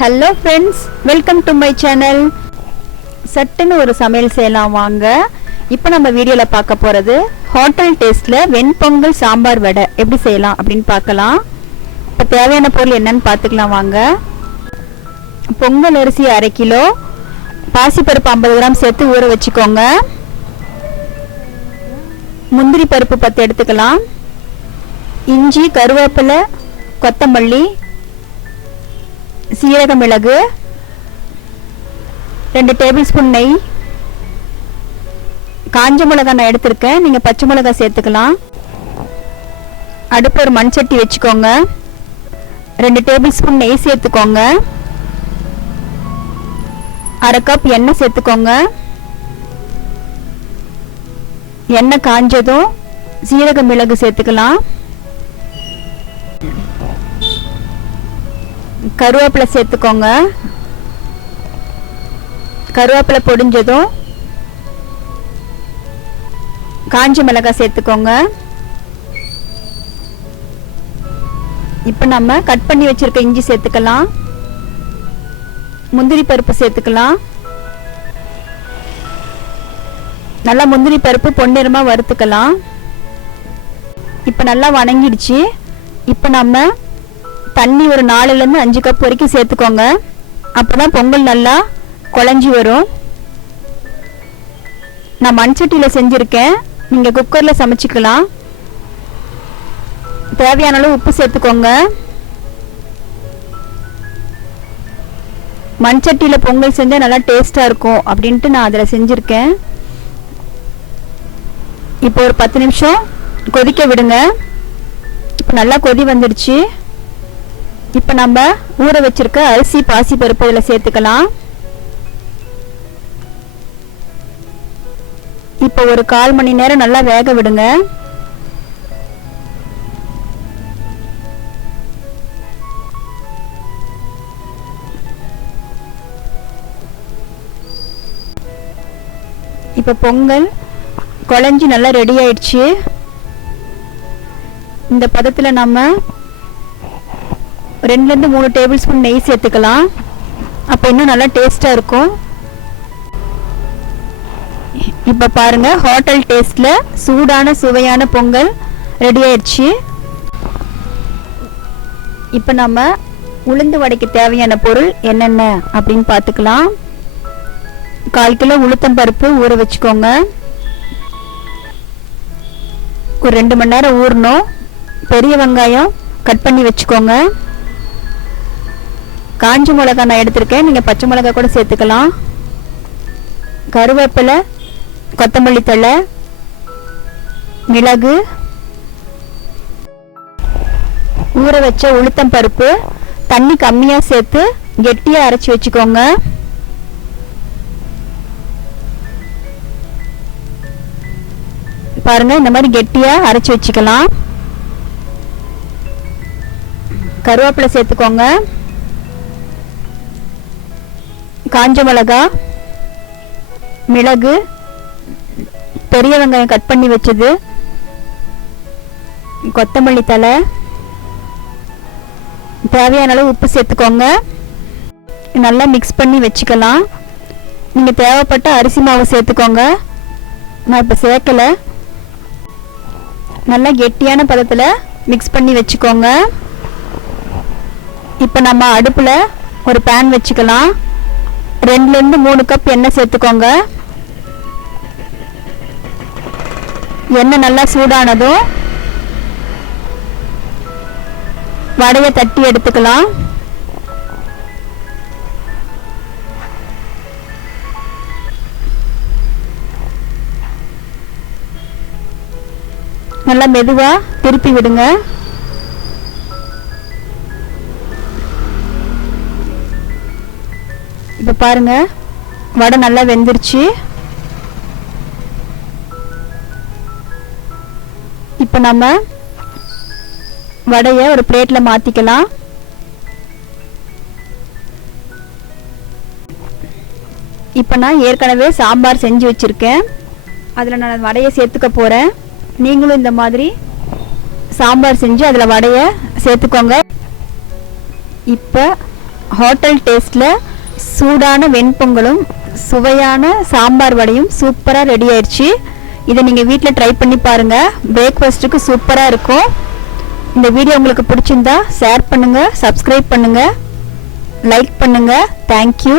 Hello friends, welcome to my channel. சட்டுன்னு ஒரு சமையல் செய்யலாம் வாங்க. இப்போ நம்ம வீடியோவில் பார்க்க போகிறது ஹோட்டல் டேஸ்ட்டில் வெண்பொங்கல் சாம்பார் வடை எப்படி செய்யலாம் அப்படின்னு பார்க்கலாம். இப்போ தேவையான பொருள் என்னன்னு பார்த்துக்கலாம் வாங்க. பொங்கல் அரிசி 1/2 கிலோ, பாசிப்பருப்பு 50 கிராம் சேர்த்து ஊற வச்சுக்கோங்க. முந்திரி பருப்பு 10 எடுத்துக்கலாம். இஞ்சி, கருவேப்பிலை, கொத்தமல்லி, சீரக மிளகு, 2 டேபிள் ஸ்பூன் நெய், காஞ்ச மிளகாய் நான் எடுத்திருக்கேன், நீங்கள் பச்சை மிளகாய் சேர்த்துக்கலாம். அடுப்பு ஒரு மண் சட்டி வச்சுக்கோங்க. 2 டேபிள் ஸ்பூன் நெய் சேர்த்துக்கோங்க. 1/2 கப் எண்ணெய் சேர்த்துக்கோங்க. எண்ணெய் காஞ்சதும் சீரக மிளகு சேர்த்துக்கலாம். கருவேப்பிலை சேர்த்துக்கோங்க. கருவேப்பிலை பொடிஞ்சதும் காஞ்ச மிளகாய் சேர்த்துக்கோங்க. இப்போ நம்ம கட் பண்ணி வச்சிருக்க இஞ்சி சேர்த்துக்கலாம். முந்திரி பருப்பு சேர்த்துக்கலாம். நல்லா முந்திரி பருப்பு பொன்னிறமா வறுத்துக்கலாம். இப்போ நல்லா வணங்கிடுச்சு. இப்போ நம்ம தண்ணி ஒரு 4லேருந்து 5 கப் வரைக்கும் சேர்த்துக்கோங்க. அப்போதான் பொங்கல் நல்லா குழஞ்சி வரும். நான் மண் சட்டியில் செஞ்சுருக்கேன், நீங்கள் குக்கரில் சமைச்சிக்கலாம். தேவையான அளவு உப்பு சேர்த்துக்கோங்க. மண் சட்டியில் பொங்கல் செஞ்சால் நல்லா டேஸ்ட்டாக இருக்கும் அப்படின்ட்டு நான் அதில் செஞ்சுருக்கேன். இப்போ ஒரு 10 நிமிஷம் கொதிக்க விடுங்க. இப்போ நல்லா கொதி வந்துடுச்சு. இப்போ நம்ம ஊற வச்சிருக்க அரிசி, பாசி பருப்பு இதில் சேர்த்துக்கலாம். இப்போ ஒரு 1/4 மணி நேரம் நல்லா வேக விடுங்க. இப்போ பொங்கல் குழஞ்சி நல்லா ரெடி ஆயிடுச்சு. இந்த பதத்தில் நம்ம 2லேருந்து 3 டேபிள் ஸ்பூன் நெய் சேர்த்துக்கலாம். அப்போ இன்னும் நல்லா டேஸ்ட்டாக இருக்கும். இப்போ பாருங்கள், ஹோட்டல் டேஸ்ட்டில் சூடான சுவையான பொங்கல் ரெடி ஆயிடுச்சு. இப்போ நம்ம உளுந்து வடைக்கு தேவையான பொருள் என்னென்ன அப்படின்னு பார்த்துக்கலாம். 1/4 கிலோ உளுத்தம் பருப்பு ஊற வச்சுக்கோங்க. ஒரு 2 மணி நேரம் ஊறணும். பெரிய வெங்காயம் கட் பண்ணி வச்சுக்கோங்க. காஞ்ச மிளகாய் நான் எடுத்திருக்கேன், நீங்கள் பச்சை மிளகாய் கூட சேர்த்துக்கலாம். கருவேப்பிலை, கொத்தமல்லி தழை, மிளகு, ஊற வச்ச உளுத்தம் பருப்பு தண்ணி கம்மியாக சேர்த்து கெட்டியாக அரைச்சி வச்சுக்கோங்க. பாருங்க, இந்த மாதிரி கெட்டியாக அரைச்சி வச்சுக்கலாம். கருவேப்பிலை சேர்த்துக்கோங்க. காஞ்ச மிளகாய், மிளகு, பெரிய வெங்காயம் கட் பண்ணி வச்சது, கொத்தமல்லி தழை, தேவையான அளவு உப்பு சேர்த்துக்கோங்க. நல்லா மிக்ஸ் பண்ணி வச்சுக்கலாம். நீங்கள் தேவைப்பட்ட அரிசி மாவு சேர்த்துக்கோங்க. நான் இப்போ சேர்க்கலை. நல்லா கெட்டியான பதத்தில் மிக்ஸ் பண்ணி வச்சுக்கோங்க. இப்போ நம்ம அடுப்பில் ஒரு பேன் வச்சுக்கலாம். 2லேருந்து 3 கப் எண்ணெய் சேர்த்துக்கோங்க. எண்ணெய் நல்லா சூடானதும் வடையை தட்டி எடுத்துக்கலாம். நல்லா மெதுவாக திருப்பி விடுங்க. இப்போ பாருங்க, வடை நல்லா வெந்துருச்சு. இப்போ நம்ம வடையை ஒரு பிளேட்டில் மாற்றிக்கலாம். இப்போ நான் ஏற்கனவே சாம்பார் செஞ்சு வச்சுருக்கேன், அதில் நான் வடையை சேர்த்துக்க போகிறேன். நீங்களும் இந்த மாதிரி சாம்பார் செஞ்சு அதில் வடையை சேர்த்துக்கோங்க. இப்போ ஹோட்டல் டேஸ்ட்ல சூடான வெண்பொங்கலும் சுவையான சாம்பார் வடையும் சூப்பராக ரெடி ஆயிடுச்சு. இதை நீங்கள் வீட்டில் ட்ரை பண்ணி பாருங்கள். பிரேக்ஃபாஸ்ட்டுக்கு சூப்பராக இருக்கும். இந்த வீடியோ உங்களுக்கு பிடிச்சிருந்தா ஷேர் பண்ணுங்கள், சப்ஸ்கிரைப் பண்ணுங்கள், லைக் பண்ணுங்கள். தேங்க்யூ.